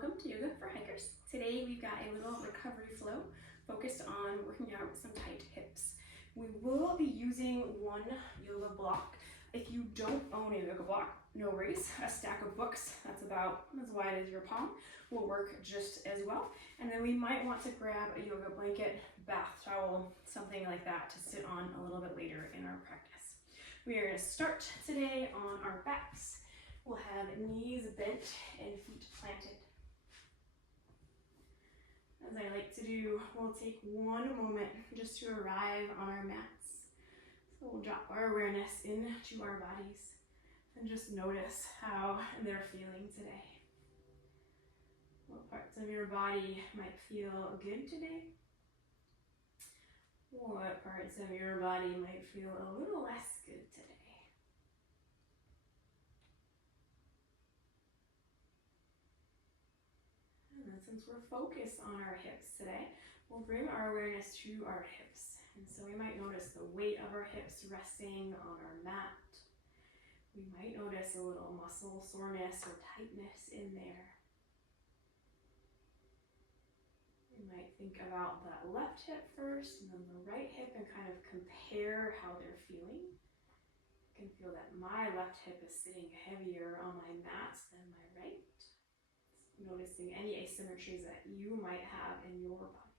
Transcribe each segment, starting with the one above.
Welcome to Yoga for Hikers. Today we've got a little recovery flow focused on working out some tight hips. We will be using one yoga block. If you don't own a yoga block, no worries. A stack of books that's about as wide as your palm will work just as well. And then we might want to grab a yoga blanket, bath towel, something like that to sit on a little bit later in our practice. We are going to start today on our backs. We'll have knees bent and feet planted. As I like to do, we'll take one moment just to arrive on our mats. So we'll drop our awareness into our bodies and just notice how they're feeling today. What parts of your body might feel good today? What parts of your body might feel a little less good today? And since we're focused on our hips today, we'll bring our awareness to our hips. And so we might notice the weight of our hips resting on our mat. We might notice a little muscle soreness or tightness in there. We might think about that left hip first and then the right hip and kind of compare how they're feeling. I can feel that my left hip is sitting heavier on my mat than my right. Noticing any asymmetries that you might have in your body.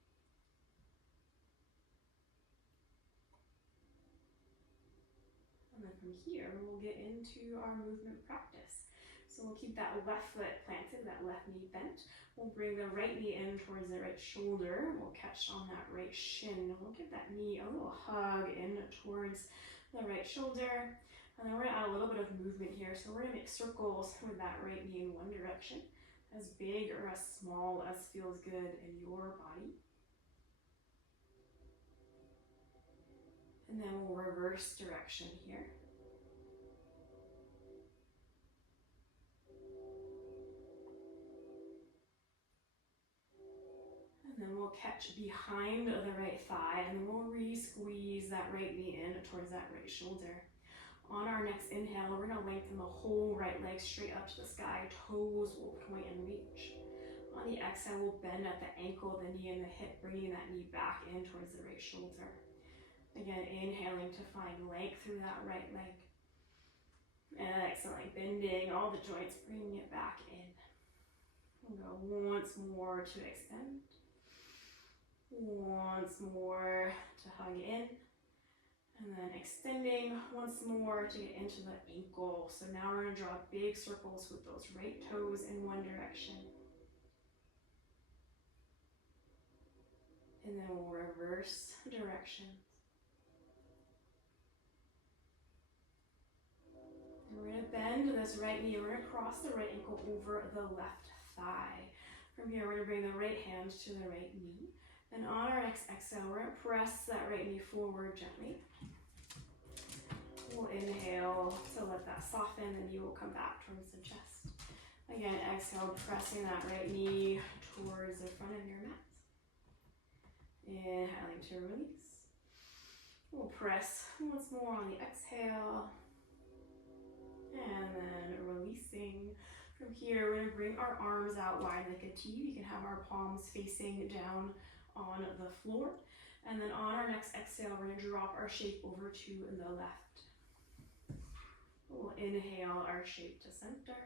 And then from here, we'll get into our movement practice. So we'll keep that left foot planted, that left knee bent. We'll bring the right knee in towards the right shoulder. We'll catch on that right shin. We'll give that knee a little hug in towards the right shoulder. And then we're gonna add a little bit of movement here. So we're gonna make circles with that right knee in one direction, as big or as small as feels good in your body. And then we'll reverse direction here. And then we'll catch behind the right thigh and then we'll re-squeeze that right knee in towards that right shoulder. On our next inhale, we're gonna lengthen the whole right leg straight up to the sky. Toes will point and reach. On the exhale, we'll bend at the ankle, the knee, and the hip, bringing that knee back in towards the right shoulder. Again, inhaling to find length through that right leg. And exhaling, bending all the joints, bringing it back in. We'll go once more to extend. Once more to hug in. And then extending once more to get into the ankle. So now we're going to draw big circles with those right toes in one direction. And then we'll reverse directions. And we're going to bend this right knee. We're going to cross the right ankle over the left thigh. From here, we're going to bring the right hand to the right knee. And on our next exhale, we're going to press that right knee forward gently. We'll inhale to let that soften, and you will come back towards the chest. Again, exhale, pressing that right knee towards the front of your mat. Inhaling to release. We'll press once more on the exhale. And then releasing. From here, we're going to bring our arms out wide like a T. We can have our palms facing down on the floor. And then on our next exhale, we're going to drop our shape over to the left. We'll inhale our shape to center.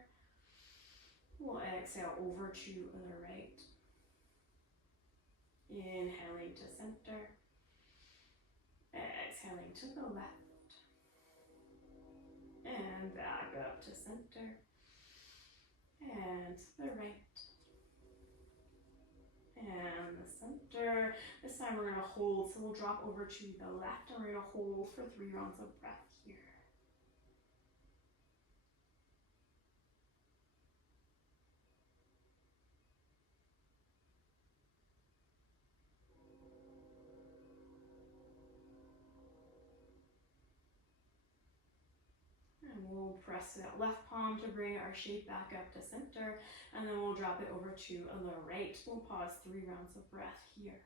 We'll exhale over to the right. Inhaling to center. Exhaling to the left. And back up to center. And to the right. And the center. This time we're going to hold, so we'll drop over to the left and we're going to hold for 3 rounds of breath here. And we'll press that left palm to bring our shape back up to center, and then we'll drop it over to the right. We'll pause 3 rounds of breath here.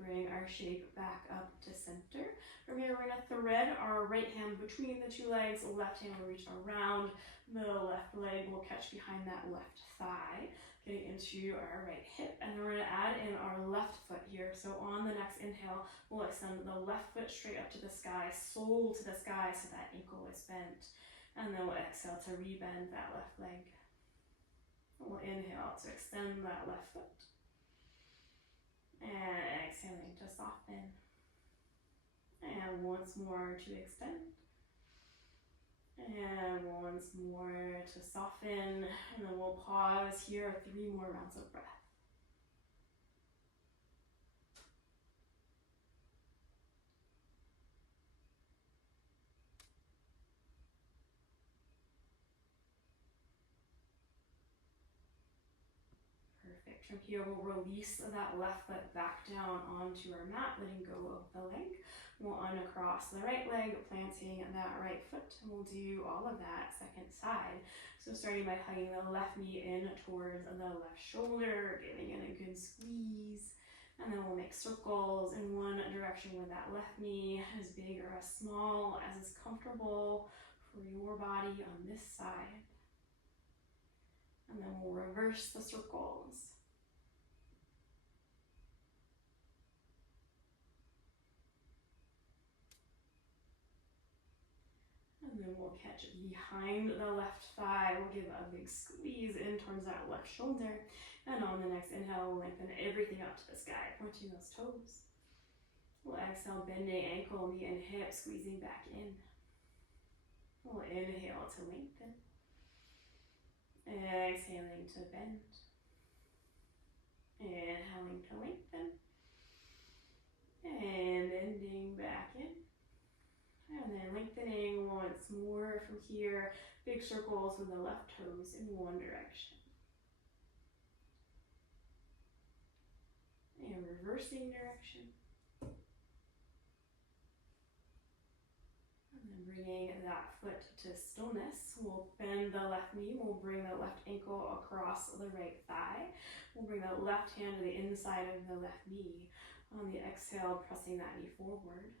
bring our shape back up to center. From here, we're gonna thread our right hand between the two legs, left hand will reach around, the left leg will catch behind that left thigh, getting into our right hip, and then we're gonna add in our left foot here. So on the next inhale, we'll extend the left foot straight up to the sky, sole to the sky so that ankle is bent, and then we'll exhale to rebend that left leg. We'll inhale to extend that left foot, and exhaling to soften, and once more to extend, and once more to soften, and then we'll pause here, 3 more rounds of breath. Perfect. From here, we'll release that left foot back down onto our mat, letting go of the leg. We'll uncross the right leg, planting that right foot, and we'll do all of that second side. So starting by hugging the left knee in towards the left shoulder, giving it a good squeeze, and then we'll make circles in one direction with that left knee, as big or as small as is comfortable for your body on this side. And then we'll reverse the circles. And then we'll catch behind the left thigh. We'll give a big squeeze in towards that left shoulder. And on the next inhale, we'll lengthen everything up to the sky, pointing those toes. We'll exhale, bending ankle, knee, and hip, squeezing back in. We'll inhale to lengthen. Exhaling to bend. Inhaling to lengthen. And bending back in. And then lengthening once more from here. Big circles with the left toes in one direction. And reversing direction. And then bringing that foot to stillness. We'll bend the left knee. We'll bring the left ankle across the right thigh. We'll bring the left hand to the inside of the left knee. On the exhale, pressing that knee forward.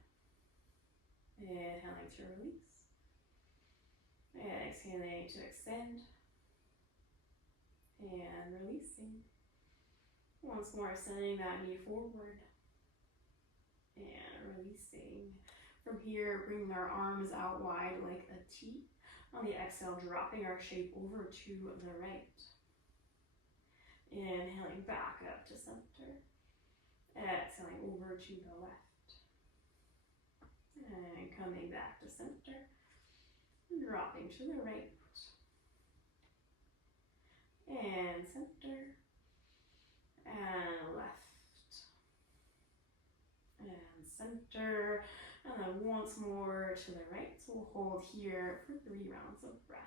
Inhaling to release. And exhaling to extend. And releasing. Once more, sending that knee forward. And releasing. From here, bringing our arms out wide like a T. On the exhale, dropping our shape over to the right. Inhaling back up to center. Exhaling over to the left. And coming back to center. Dropping to the right. And center. And left. And center. And then once more to the right. So we'll hold here for 3 rounds of breath.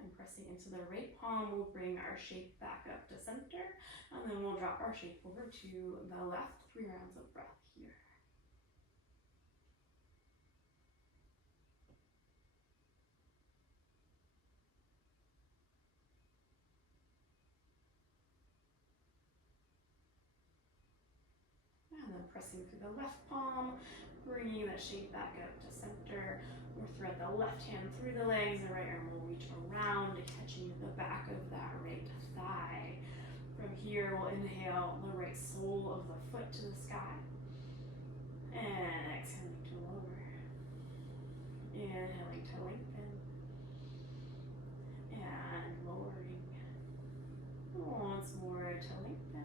And pressing into the right palm, we'll bring our shape back up to center. And then we'll drop our shape over to the left. 3 rounds of breath here. And then pressing through the left palm, bringing that shape back up to center. We'll thread the left hand through the legs, the right arm will reach around, catching the back of that right thigh. From here, we'll inhale the right sole of the foot to the sky. And exhaling to lower. Inhaling to lengthen. And lowering. Once more to lengthen.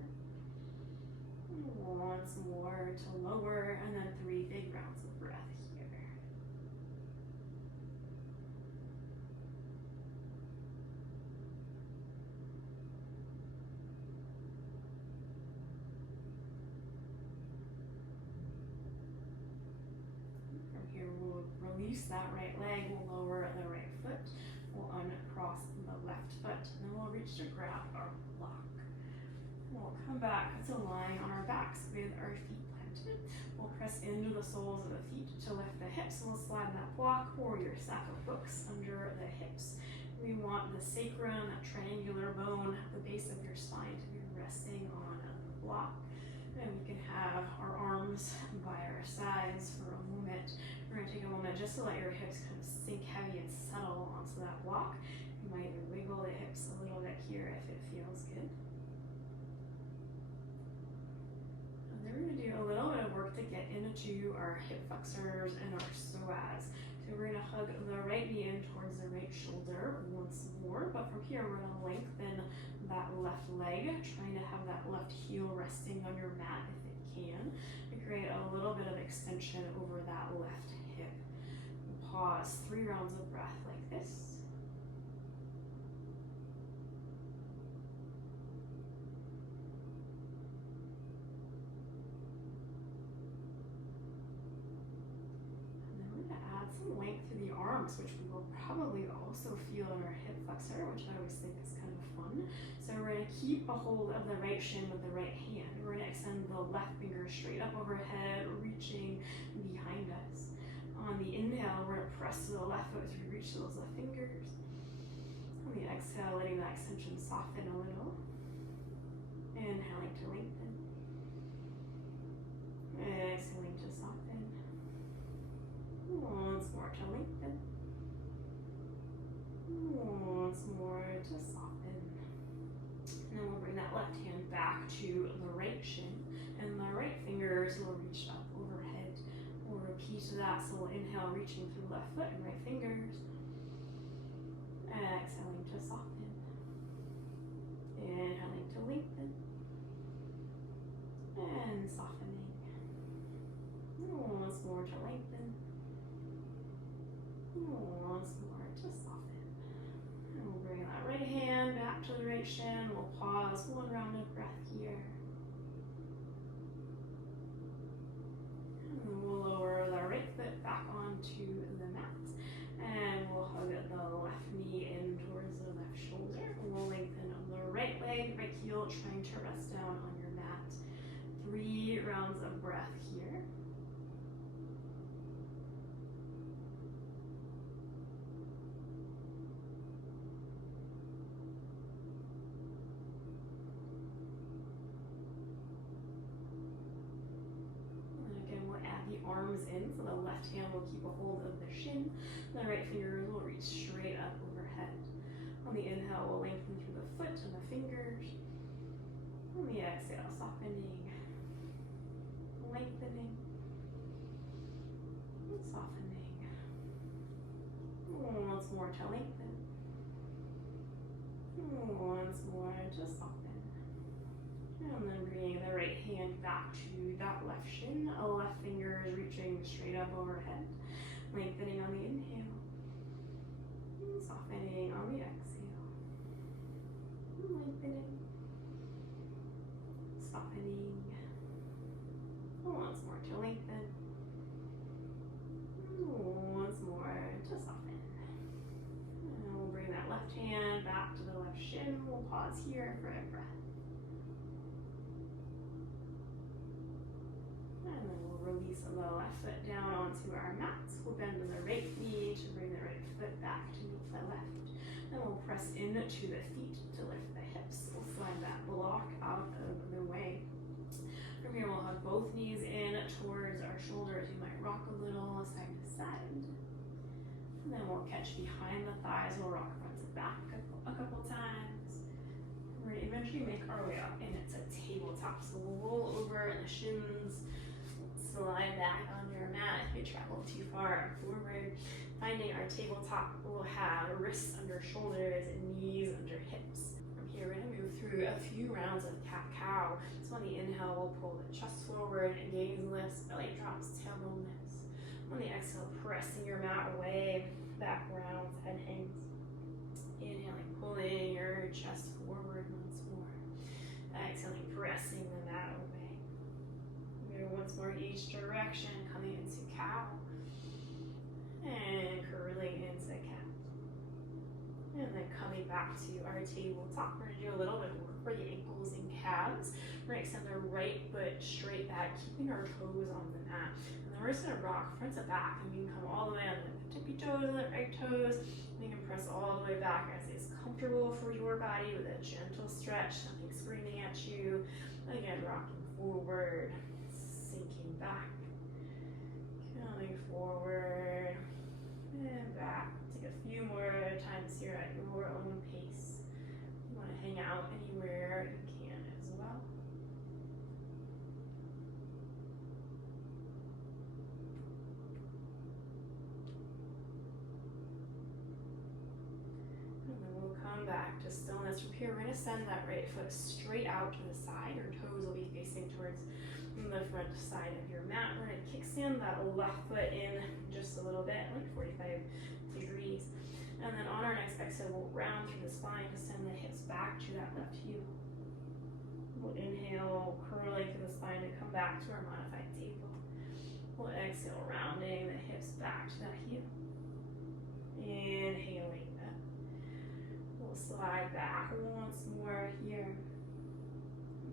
Once more to lower, and then 3 big rounds of breath here. From here, we'll release that right leg, we'll lower the right foot, we'll uncross the left foot, and then we'll reach to grab our block. We'll come back to lying on our backs with our feet planted. good. We'll press into the soles of the feet to lift the hips. We'll slide that block or your stack of books under the hips. We want the sacrum, that triangular bone at the base of your spine, to be resting on the block. And we can have our arms by our sides for a moment. We're going to take a moment just to let your hips kind of sink heavy and settle onto that block. You might even wiggle the hips a little bit here if it feels good. And then we're going to do a little bit of work to get into our hip flexors and our psoas. So we're going to hug the right knee in towards the right shoulder once more, but from here we're going to lengthen that left leg, trying to have that left heel resting on your mat if it can, and create a little bit of extension over that left hip. Pause, 3 rounds of breath like this. Length to the arms, which we will probably also feel in our hip flexor, which I always think is kind of fun. So we're going to keep a hold of the right shin with the right hand. We're going to extend the left finger straight up overhead, reaching behind us. On the inhale, we're going to press to the left foot as we reach those left fingers. On the exhale, letting that extension soften a little. Inhaling to lengthen. Exhaling to soften. Once more to lengthen. Once more to soften. And then we'll bring that left hand back to the right shin, and the right fingers will reach up overhead. We'll repeat that, so we'll inhale, reaching through left foot and right fingers. Exhaling to soften. Inhaling to lengthen. And softening. Once more to lengthen. Once more to soften. And we'll bring that right hand back to the right shin. We'll pause, 1 round of breath here. And then we'll lower the right foot back onto the mat. And we'll hug the left knee in towards the left shoulder. And we'll lengthen the right leg, right heel, trying to rest down on your mat. 3 rounds of breath here. Arms in, so the left hand will keep a hold of the shin, the right fingers will reach straight up overhead. On the inhale, we'll lengthen through the foot and the fingers. On the exhale, softening, lengthening, softening. Once more to lengthen. Once more to soften. And then bringing the right hand back to that left shin, left fingers reaching straight up overhead, lengthening on the inhale, softening on the exhale, lengthening, softening. Once more to lengthen, once more to soften. And we'll bring that left hand back to the left shin. We'll pause here for a breath. And then we'll release the left foot down onto our mats. We'll bend the right knee to bring the right foot back to meet the left. Then we'll press into the feet to lift the hips. We'll slide that block out of the way. From here, we'll hug both knees in towards our shoulders. You might rock a little side to side. And then we'll catch behind the thighs. We'll rock front to back a couple times. We're going to eventually make our way up, and it's a tabletop. So we'll roll over the shins, slide back on your mat. If you travel too far forward, finding our tabletop, we'll have wrists under shoulders and knees under hips. From here, we're going to move through a few rounds of cat-cow. So on the inhale, we'll pull the chest forward, gaze lifts, belly drops, tailbone lifts. On the exhale, pressing your mat away, back rounds, head hangs. Inhaling, pulling your chest forward once more. Exhaling, pressing the mat away. Once more each direction, coming into cow and curling into cat And then coming back to our tabletop, we're gonna do a little bit of work for the ankles and calves. We're gonna extend the right foot straight back, keeping our toes on the mat. And then we're just gonna rock front to back, and you can come all the way on the tippy toes and the right toes. And you can press all the way back as is comfortable for your body with a gentle stretch, nothing screaming at you. Again, rocking forward, sinking back, coming forward, and back. Take a few more times here at your own pace. You want to hang out anywhere you can as well. And then we'll come back to stillness. From here, we're going to send that right foot straight out to the side. Your toes will be facing towards the front side of your mat. We're going to kickstand that left foot in just a little bit, like 45 degrees. And then on our next exhale, we'll round through the spine to send the hips back to that left heel. We'll inhale, curling through the spine to come back to our modified table. We'll exhale, rounding the hips back to that heel. Inhaling that. We'll slide back once more here.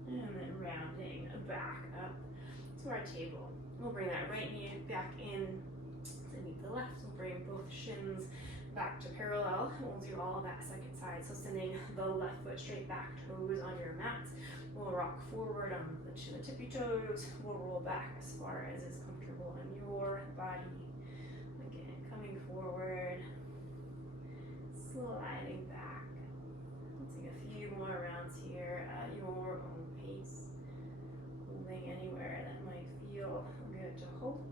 And then rounding back up to our table. We'll bring that right knee back in to meet the left. We'll bring both shins back to parallel. We'll do all of that second side. So sending the left foot straight back, toes on your mat. We'll rock forward on the tippy toes. We'll roll back as far as is comfortable in your body. Again, coming forward, sliding back. We'll take a few more rounds here at your own pace. Holding anywhere that might feel good to hold.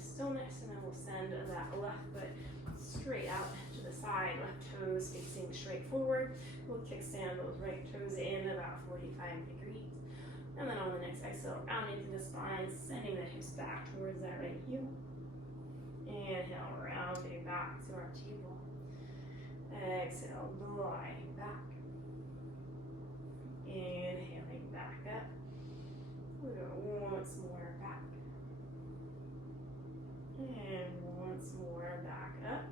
Stillness, and then we'll send that left foot straight out to the side, left toes facing straight forward. We'll kickstand those right toes in about 45 degrees. And then on the next exhale, rounding through the spine, sending the hips back towards that right heel. Inhale, rounding back to our table. Exhale, gliding back. Inhaling back up. We'll go once more back. And once more back up.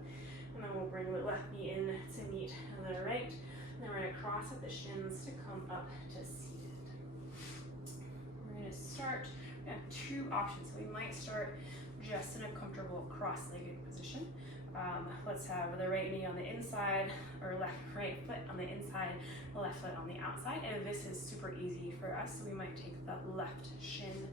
And then we'll bring the left knee in to meet the right. And then we're going to cross at the shins to come up to seated. We're going to start, we have two options. So we might start just in a comfortable cross-legged position. Let's have the right knee on the inside, or right foot on the inside, the left foot on the outside. And this is super easy for us. So we might take the left shin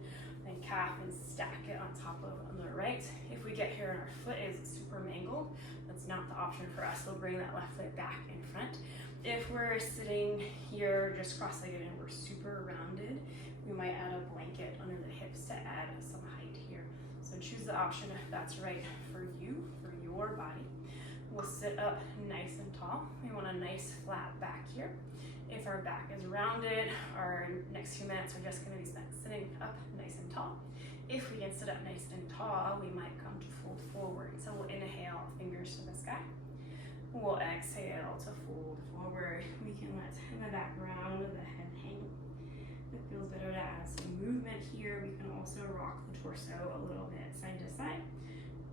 and calf and stack it on top of the right. If we get here and our foot is super mangled, that's not the option for us. We'll bring that left foot back in front. If we're sitting here just cross-legged and we're super rounded, we might add a blanket under the hips to add some height here. So choose the option if that's right for you, for your body. We'll sit up nice and tall. We want a nice flat back here. If our back is rounded, our next few minutes are just going to be spent sitting up nice and tall. If we can sit up nice and tall, we might come to fold forward. So we'll inhale, fingers to the sky. We'll exhale to fold forward. We can let the background of the head hang. If it feels better to add some movement here, we can also rock the torso a little bit side to side.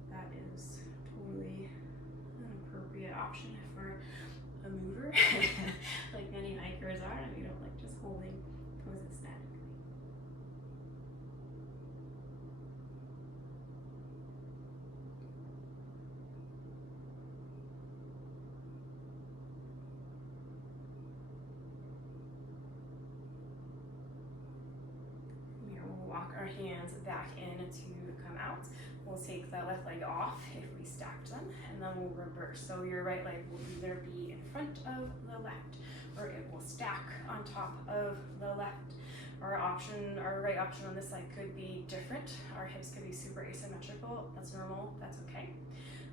That is totally an appropriate option for a mover, like many hikers are, and we don't like just holding poses statically. Here we'll walk our hands back in to come out. We'll take the left leg off if we stacked them, and then we'll reverse. So your right leg will either be in front of the left, or it will stack on top of the left. Our right option on this side could be different. Our hips could be super asymmetrical. That's normal, that's okay.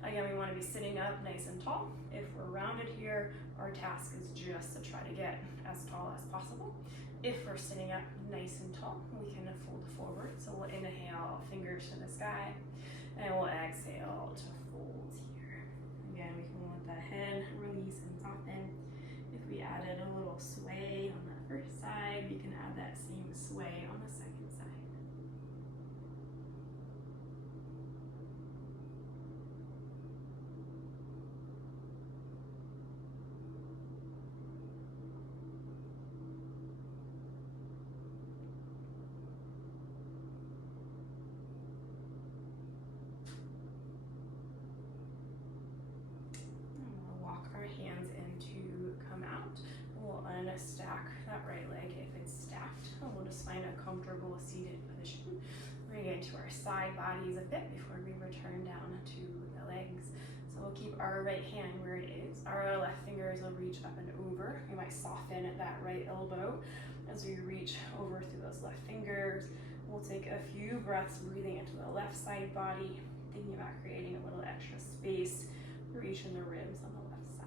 Again, we want to be sitting up nice and tall. If we're rounded here, our task is just to try to get as tall as possible. If we're sitting up nice and tall, we can fold forward. So we'll inhale, fingers to the sky, and we'll exhale to fold here. Again, we can let the head release and soften. If we added a little sway on that first side, we can add that to stack that right leg if it's stacked. And we'll just find a comfortable seated position. We're gonna get into our side bodies a bit before we return down to the legs. So we'll keep our right hand where it is. Our left fingers will reach up and over. We might soften that right elbow as we reach over through those left fingers. We'll take a few breaths breathing into the left side body, thinking about creating a little extra space for each of the ribs on the left side.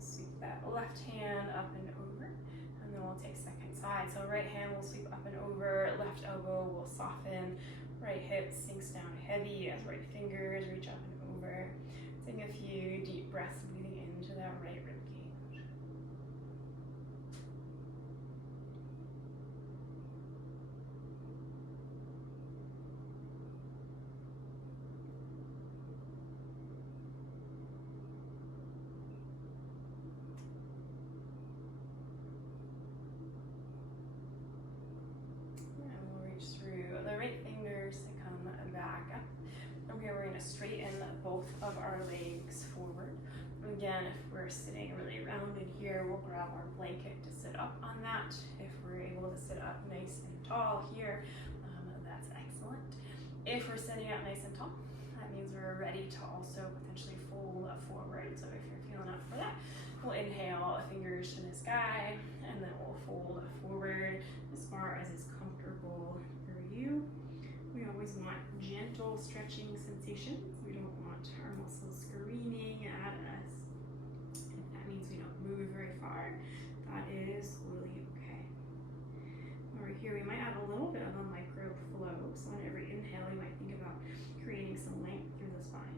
Sweep that left hand up and over, and then we'll take second side. So right hand will sweep up and over, left elbow will soften, right hip sinks down heavy as right fingers reach up and over. Take a few deep breaths breathing into that right rib cage. The right fingers to come back up. Okay, we're going to straighten both of our legs forward. Again, if we're sitting really rounded here, we'll grab our blanket to sit up on that. If we're able to sit up nice and tall here, that's excellent. If we're sitting up nice and tall, that means we're ready to also potentially fold forward. So if you're feeling up for that, we'll inhale, fingers to the sky, and then we'll fold forward as far as is comfortable for you. We always want gentle stretching sensations. We don't want our muscles screaming at us. If that means we don't move very far, that is totally okay. Over here, we might add a little bit of a micro flow. So on every inhale, you might think about creating some length through the spine.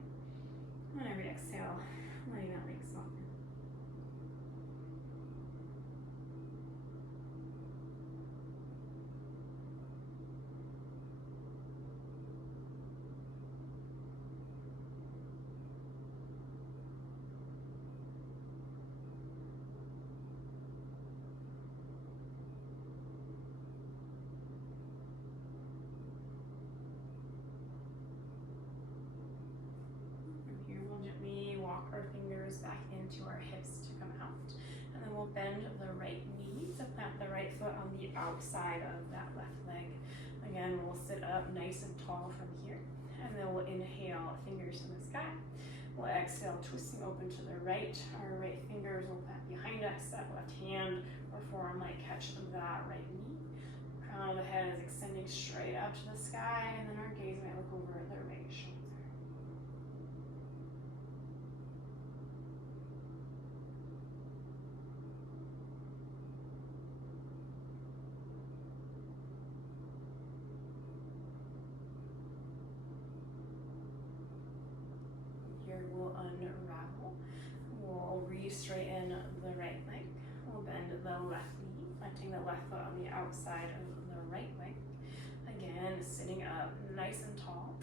On every exhale, letting that length soften. Walk our fingers back into our hips to come out, and then we'll bend the right knee to plant the right foot on the outside of that left leg. Again, we'll sit up nice and tall from here, and then we'll inhale, fingers to the sky. We'll exhale, twisting open to the right. Our right fingers will plant behind us. That left hand or forearm might catch that right knee. Crown of the head is extending straight up to the sky, and then our gaze might look over the right shoulder. We'll unravel. We'll re-straighten the right leg. We'll bend the left knee, planting the left foot on the outside of the right leg. Again, sitting up nice and tall.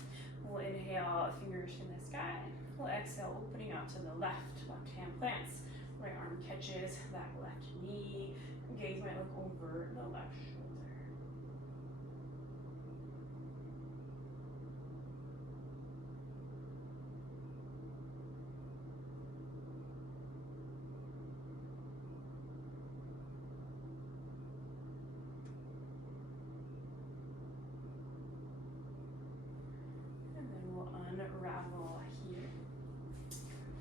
We'll inhale, fingers in the sky. We'll exhale, opening out to the left. Left hand plants, right arm catches that left knee. Gaze might look over the left shoulder. Unravel here.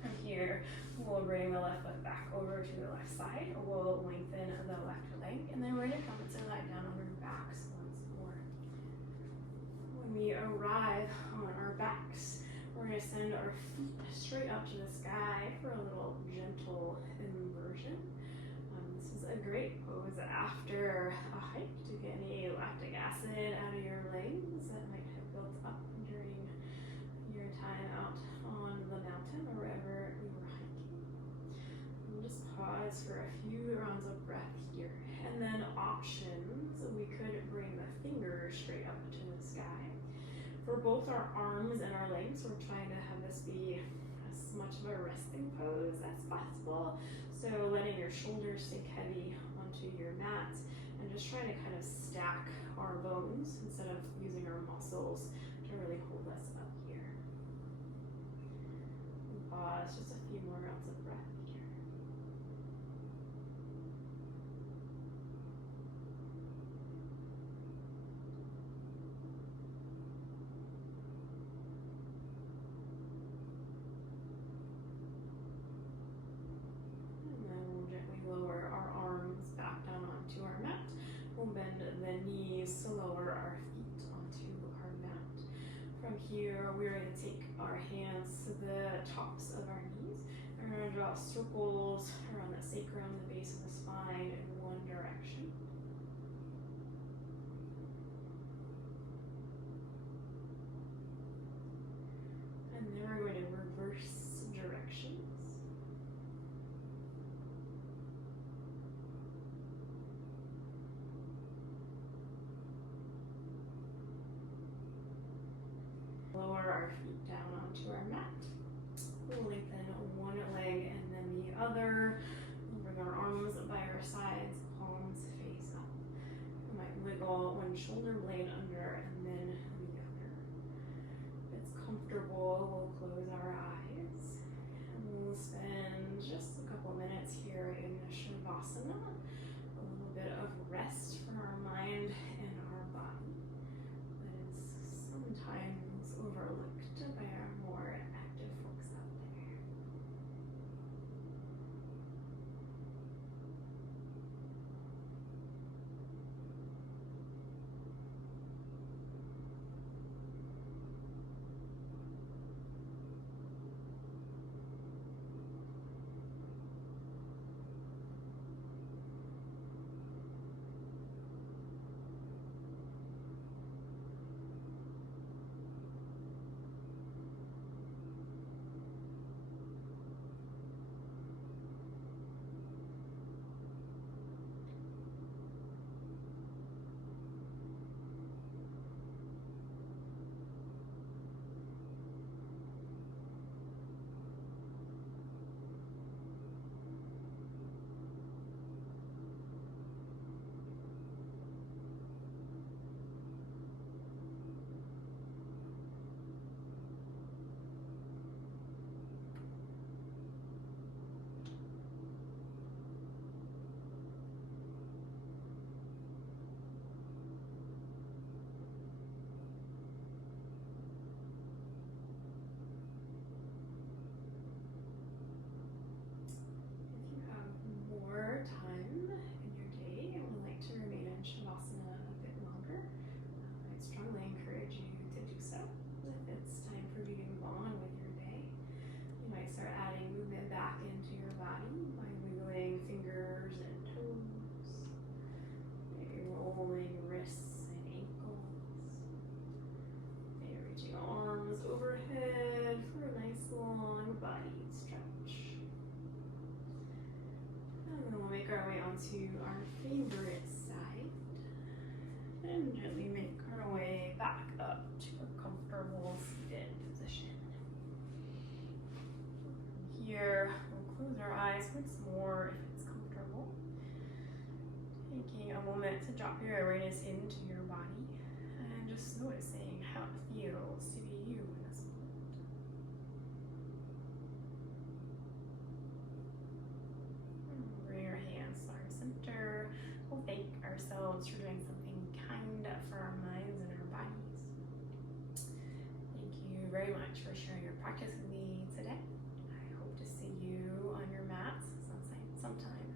From here, we'll bring the left foot back over to the left side. We'll lengthen the left leg, and then we're going to come to lie down on our backs once more. When we arrive on our backs, we're going to send our feet straight up to the sky for a little gentle inversion. This is a great pose after a hike to get any lactic acid out of your legs that might have built up during your time out on the mountain or wherever you were hiking. We'll just pause for a few rounds of breath here. And then options, we could bring the fingers straight up to the sky. for both our arms and our legs, we're trying to have this be as much of a resting pose as possible. So letting your shoulders sink heavy onto your mat and just trying to kind of stack our bones instead of using our muscles to really hold us up here. And pause, just a few more rounds of breath here. Lower our arms back down onto our mat. We'll bend the knees to lower our feet onto our mat. From here, we're going to take our hands to the tops of our knees. And we're going to draw circles around the sacrum, the base of the spine in one direction. And then we're going to reverse directions. Lower our feet down onto our mat. We'll lengthen one leg and then the other. We'll bring our arms by our sides, palms face up. We might wiggle one shoulder blade under and then the other. If it's comfortable, we'll close our eyes. And we'll spend just a couple minutes here in Shavasana. A little bit of rest for our mind and our body. That is sometimes overlooked by our more active folks out there. To our favorite side and gently make our way back up to a comfortable seated position. Here, we'll close our eyes once more if it's comfortable. Taking a moment to drop your awareness into your body and just noticing how it feels to be you in this moment. Bring your hands to our center. We'll thank ourselves for doing something kind for our minds and our bodies. Thank you very much for sharing your practice with me today. I hope to see you on your mats sometime